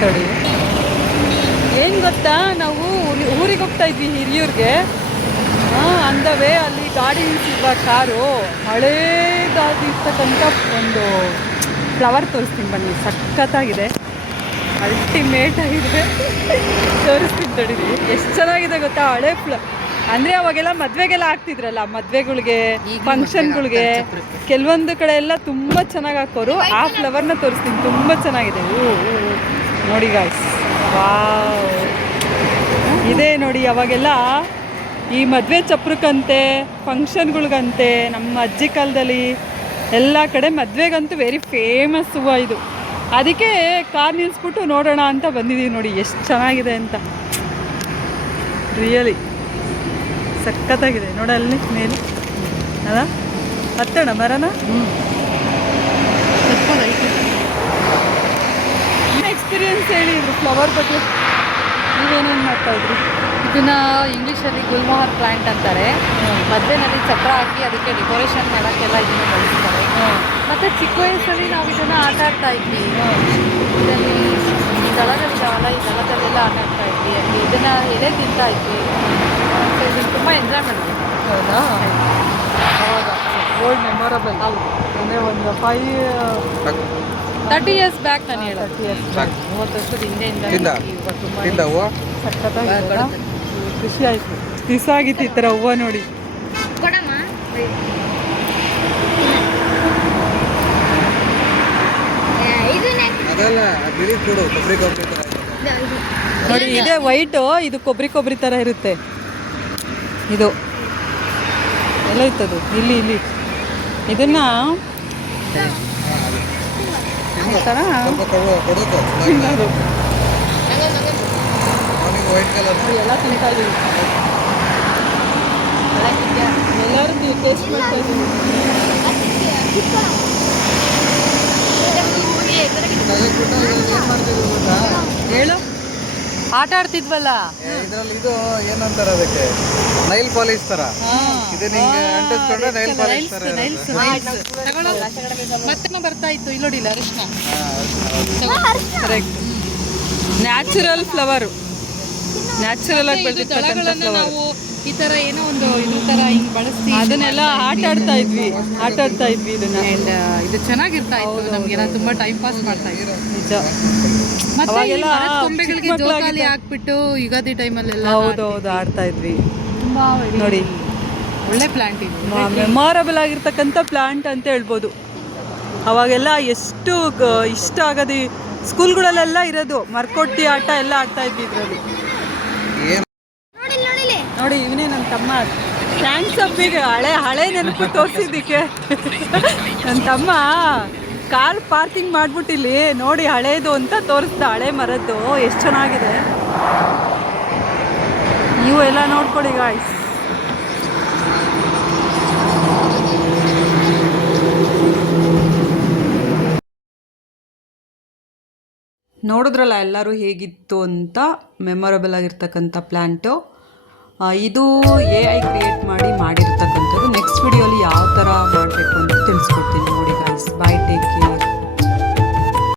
ತಡಿ, ಏನು ಗೊತ್ತಾ, ನಾವು ಊರಿಗೆ ಹೋಗ್ತಾ ಇದ್ವಿ ಹಿರಿಯೂರಿಗೆ. ಅಂದವೇ ಅಲ್ಲಿ ಗಾಡಿ ನಿಲ್ಸಿಲ್ವಾ ಕಾರು, ಹಳೇದಾಗಿರ್ತಕ್ಕಂಥ ಒಂದು ಫ್ಲವರ್ ತೋರಿಸ್ತೀನಿ ಬನ್ನಿ. ಸಖತ್ತಾಗಿದೆ, ಅಲ್ಟಿಮೇಟ್ ಆಗಿದೆ. ತೋರಿಸ್ತೀನಿ ತಡೀರಿ, ಎಷ್ಟು ಚೆನ್ನಾಗಿದೆ ಗೊತ್ತಾ. ಹಳೆ ಅಂದರೆ ಅವಾಗೆಲ್ಲ ಮದುವೆಗೆಲ್ಲ ಹಾಕ್ತಿದ್ರಲ್ಲ, ಮದುವೆಗಳಿಗೆ ಫಂಕ್ಷನ್ಗಳಿಗೆ ಕೆಲವೊಂದು ಕಡೆ ಎಲ್ಲ ತುಂಬ ಚೆನ್ನಾಗಿ ಹಾಕೋರು. ಆ ಫ್ಲವರ್ನ ತೋರಿಸ್ತೀನಿ, ತುಂಬ ಚೆನ್ನಾಗಿದೆ. ನೋಡಿ ಗಾಯ್ಸ್, ವಾವ್, ಇದೇ ನೋಡಿ. ಅವಾಗೆಲ್ಲ ಈ ಮದುವೆ ಚಪ್ರಕ್ಕಂತೆ, ಫಂಕ್ಷನ್ಗಳ್ಗಂತೆ, ನಮ್ಮ ಅಜ್ಜಿ ಕಾಲದಲ್ಲಿ ಎಲ್ಲ ಕಡೆ ಮದುವೆಗಂತೂ ವೆರಿ ಫೇಮಸ್ ಹೂವು ಇದು. ಅದಕ್ಕೆ ಕಾರ್ ನಿಲ್ಲಿಸ್ಬಿಟ್ಟು ನೋಡೋಣ ಅಂತ ಬಂದಿದ್ದೀವಿ. ನೋಡಿ ಎಷ್ಟು ಚೆನ್ನಾಗಿದೆ ಅಂತ, ರಿಯಲಿ ಸಖತ್ತಾಗಿದೆ. ನೋಡಲ್ಲಿ ಮೇಲೆ ಅಲ್ಲ, ಹತ್ತೋಣ ಮರನ. ಎಕ್ಸ್ಪೀರಿಯನ್ಸ್ ಹೇಳಿದ್ರು ಫ್ಲವರ್ ಬಗ್ಗೆ. ನೀವೇನೇನು ಮಾಡ್ತಾಯಿದ್ರಿ? ಇದನ್ನ ಇಂಗ್ಲೀಷಲ್ಲಿ ಗುಲ್ಮೋಹರ್ ಪ್ಲಾಂಟ್ ಅಂತಾರೆ. ಮಧ್ಯದಲ್ಲಿ ಚಕ್ರ ಹಾಕಿ ಅದಕ್ಕೆ ಡೆಕೋರೇಷನ್ ಮಾಡೋಕ್ಕೆಲ್ಲ ಇದನ್ನ ಬಳಸ್ತಾರೆ. ಮತ್ತು ಚಿಕ್ಕ ವಯಸ್ಸಲ್ಲಿ ನಾವು ಇದನ್ನು ಆಟ ಆಡ್ತಾ ಇದ್ವಿ. ಇದರಲ್ಲಿ ದಳಗಳಿದ್ದಾವಲ್ಲ, ಈ ದಳದಲ್ಲೆಲ್ಲ ಆಟ ಆಡ್ತಾ ಇದ್ವಿ. ಅಲ್ಲಿ ಇದನ್ನು ಎಲೆ ತಿಂತಾ ಇದ್ವಿ. ಇದನ್ನು ತುಂಬ ಎಂಜಾಯ್ ಮಾಡಿದ್ವಿ. ಹೌದಾ? ಅವಾಗ ಓಲ್ಡ್ ಮೆಮೊರಬಲ್. ಹೌದು, ಅಂದರೆ ಒಂದು 30 years ಬ್ಯಾಕ್ ನಾನು ಹೇಳೋದು. 30 years ಬ್ಯಾಕ್, 30 ವರ್ಷದ ಹಿಂದೆಯಿಂದ ಸಖತ್ತಾಗಿದೆ. ಖುಷಿ ಆಯಿತು, ದಿವಸ ಆಗಿತ್ತು ಈ ಥರ ಹೂವು ನೋಡಿ. ನೋಡಿ ಇದೇ ವೈಟು, ಇದು ಕೊಬ್ಬರಿ ಥರ ಇರುತ್ತೆ. ಇದು ಎಲ್ಲ ಇತ್ತದು, ಇಲ್ಲಿ ಇದನ್ನ ಥರ ತಿನ್ನೋದು. ಎಲ್ಲ ತಿಂತಾ ಇದೀವಿ, ಎಲ್ಲರೂ ಟೇಸ್ಟ್ ಮಾಡ್ತಾ ಇದೀವಿ. ಹೇಳು, ಆಟ ಆಡ್ತಿದ್ವಲ್ಲ ಇದರಲ್ಲಿ. ಇದು ಏನಂತಾರೆ ಅದಕ್ಕೆ, ನೈಲ್ ಪಾಲಿಶ್ ತರ. ಇದು ನಿಂಗೆ ಅಂಟಿಸ್ಕೊಂಡ್ರೆ ನೈಲ್ ಪಾಲಿಶ್ ತರ ಮತ್ತೆ ಬರ್ತಾ ಇತ್ತು. ಇಲ್ಲಿ ನೋಡಿಲ್ಲ ಅರಿಶಿನ, ಕರೆಕ್ಟ್. ನ್ಯಾಚುರಲ್ ಫ್ಲವರು, ನ್ಯಾಚುರಲ್ ಆಗಿ ಬೆಳೆದಿರ್ತಕ್ಕಂಥ ಫ್ಲವರ್. ನಾವು ಈ ತರ ಏನೋ ಒಂದು ಇದ್ರ ತರ ಹಿಂಗ್ ಬಳಸಿ ಅದನ್ನೆಲ್ಲ ಆಟ ಆಡ್ತಾ ಇದ್ವಿ ಇದನ್ನ. ಇದು ಚೆನ್ನಾಗಿರ್ತಾ ಇತ್ತು ನಮ್ಗೆ. ತುಂಬಾ ಟೈಮ್ ಪಾಸ್ ಮಾಡ್ತಾ ಇದ್ರು ನಿಜ. ಮತ್ತೆ ಕೊಂಬೆಗಳಿಗೆ ಜೋಕಾಲಿ ಹಾಕ್ಬಿಟ್ಟು ಯುಗಾದಿ ಟೈಮಲ್ಲೆಲ್ಲ ಹೌದೌದು ಆಡ್ತಾ ಇದ್ವಿ. ತುಂಬಾ ನೋಡಿ, ಒಳ್ಳೆ ಪ್ಲಾಂಟ್ ಇದು, ಮೆಮೊರಬಲ್ ಆಗಿರ್ತಕ್ಕಂಥ ಪ್ಲಾಂಟ್ ಅಂತ ಹೇಳ್ಬೋದು. ಅವಾಗೆಲ್ಲ ಎಷ್ಟು ಇಷ್ಟ ಆಗೋದು. ಸ್ಕೂಲ್ಗಳಲ್ಲೆಲ್ಲ ಇರೋದು ಮರ್ಕೊಟ್ಟಿ ಆಟ ಎಲ್ಲ ಆಡ್ತಾ ಇದ್ವಿ ಇದರಲ್ಲಿ. ನೋಡಿ ಇವನೇ ನನ್ನ ತಮ್ಮ. ಥ್ಯಾಂಕ್ಸ್ ಅಪ್ಪಿಗೆ ಹಳೆ ನೆನಪು ತೋರಿಸಿದ್ದಕ್ಕೆ. ನನ್ನ ತಮ್ಮ ಕಾರ್ ಪಾರ್ಕಿಂಗ್ ಮಾಡ್ಬಿಟ್ಟಿಲ್ಲಿ ನೋಡಿ ಹಳೇದು ಅಂತ ತೋರಿಸ್ದ, ಹಳೆ ಮರದ್ದು ಎಷ್ಟು ಚೆನ್ನಾಗಿದೆ. ನೀವು ಎಲ್ಲ ನೋಡ್ಕೊಳ್ಳಿ ಗಾಯ್ಸ್. ನೋಡಿದ್ರಲ್ಲ ಎಲ್ಲರೂ ಹೇಗಿತ್ತು ಅಂತ. ಮೆಮೊರಬಲ್ ಆಗಿರ್ತಕ್ಕಂಥ ಪ್ಲ್ಯಾಂಟು ಇದು. AI ಕ್ರಿಯೇಟ್ ಮಾಡಿರ್ತಕ್ಕಂಥದ್ದು. ನೆಕ್ಸ್ಟ್ ವಿಡಿಯೋಲಿ ಯಾವ ಥರ ಮಾಡಬೇಕು ಅಂತ ತಿಳಿಸ್ಕೊಡ್ತೀನಿ.